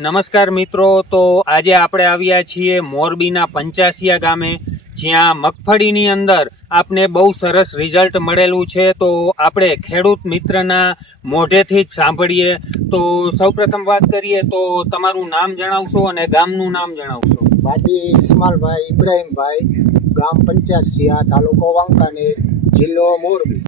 નમસ્કાર મિત્રો, તો આજે આપણે આવ્યા છીએ મોરબીના પંચાસિયા ગામે, જ્યાં મગફળીની અંદર આપને બહુ સરસ રિઝલ્ટ મળેલું છે. તો આપણે ખેડૂત મિત્રના મોઢેથી જ સાંભળીએ. તો સૌપ્રથમ વાત કરીએ તો તમારું નામ જણાવશો અને ગામનું નામ જણાવશો. વાદી ઇસ્માલભાઈ ઇબ્રાહીમભાઈ, ગામ પંચાસિયા, તાલુકો વાંકાનેર, જિલ્લો મોરબી.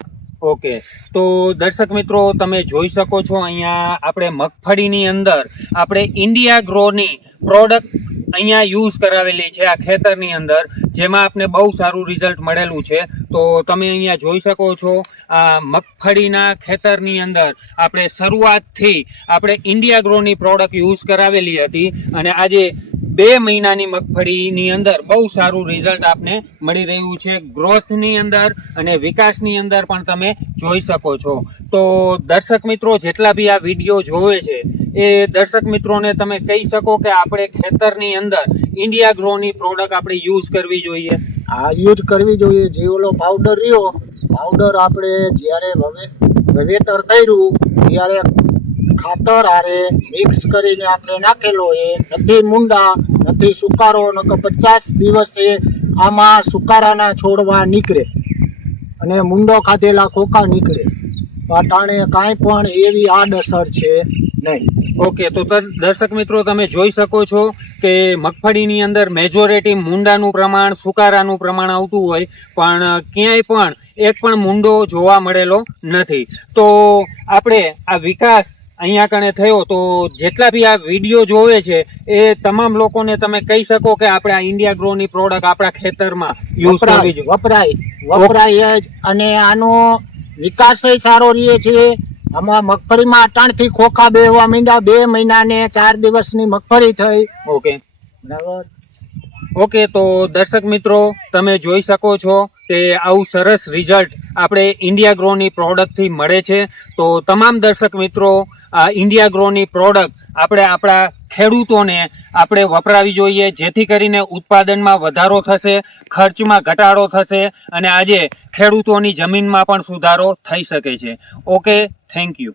ઓકે, તો દર્શક મિત્રો તમે જોઈ શકો છો, અહીંયા આપણે મગફળીની અંદર આપણે ઇન્ડિયા ગ્રોની પ્રોડક્ટ અહીંયા યુઝ કરાવેલી છે આ ખેતરની અંદર, જેમાં આપને બહુ સારું રિઝલ્ટ મળેલું છે. તો તમે અહીંયા જોઈ શકો છો, આ મગફળીના ખેતરની અંદર આપણે શરૂઆતથી આપણે ઇન્ડિયા ગ્રોની પ્રોડક્ટ યુઝ કરાવેલી હતી અને આજે 2 મહિનાની મગફળીની અંદર બહુ સારું રિઝલ્ટ આપને મળી રહ્યું છે. ગ્રોથની અંદર અને વિકાસની અંદર પણ તમે જોઈ શકો છો. તો દર્શક મિત્રો જેટલા બી આ વિડીયો જોવે છે એ દર્શક મિત્રોને તમે કહી શકો કે આપણે ખેતરની અંદર ઇન્ડિયા ગ્રોની પ્રોડક્ટ આપણે યુઝ કરવી જોઈએ. આ યુઝ કરવી જોઈએ. જે ઓલો પાવડર રહ્યો, પાવડર આપણે જ્યારે વાવેતર કર્યું ત્યારે ખાતર આરે મિક્સ કરીને આપણે નાખેલો એ નથી મુંડા નથી સુકારો, નકર 50 દિવસે આમાં સુકારાના છોડવા નીકળે અને મુંડો ખાધેલા ખોખા નીકળે. પાટાણે કાંઈ પણ એવી આડઅસર છે નહીં. ઓકે, તો દર્શક મિત્રો તમે જોઈ શકો છો કે મગફળીની અંદર મેજોરિટી મુંડાનું પ્રમાણ, સુકારાનું પ્રમાણ આવતું હોય, પણ ક્યાંય પણ એક પણ મુંડો જોવા મળેલો નથી. તો આપણે આ વિકાસ અહીંયા કણે થયો. તો જેટલા બી આ વિડીયો જોવે છે એ તમામ લોકોને તમે કહી શકો કે આપણે આ ઇન્ડિયા ગ્રોની પ્રોડક્ટ આપણા ખેતરમાં યુઝ કરવી જોઈએ. વપરાય જ, અને આનો વિકાસ સારો રહે છે. આમાં મગફળીમાં અટાણથી ખોખા બેહવા માંડ્યા. 2 મહિના ને 4 દિવસની મગફળી થઈ. ઓકે બરાબર. ઓકે, તો દર્શક મિત્રો તમે જોઈ શકો છો કે આવું સરસ રિઝલ્ટ આપણે ઇન્ડિયા ગ્રોની પ્રોડક્ટથી મળે છે. તો તમામ દર્શક મિત્રો આ ઇન્ડિયા ગ્રોની પ્રોડક્ટ આપણે આપણા ખેડૂતોને આપણે વપરાવી જોઈએ, જેથી કરીને ઉત્પાદનમાં વધારો થશે, ખર્ચમાં ઘટાડો થશે અને આજે ખેડૂતોની જમીનમાં પણ સુધારો થઈ શકે છે. Okay, thank you.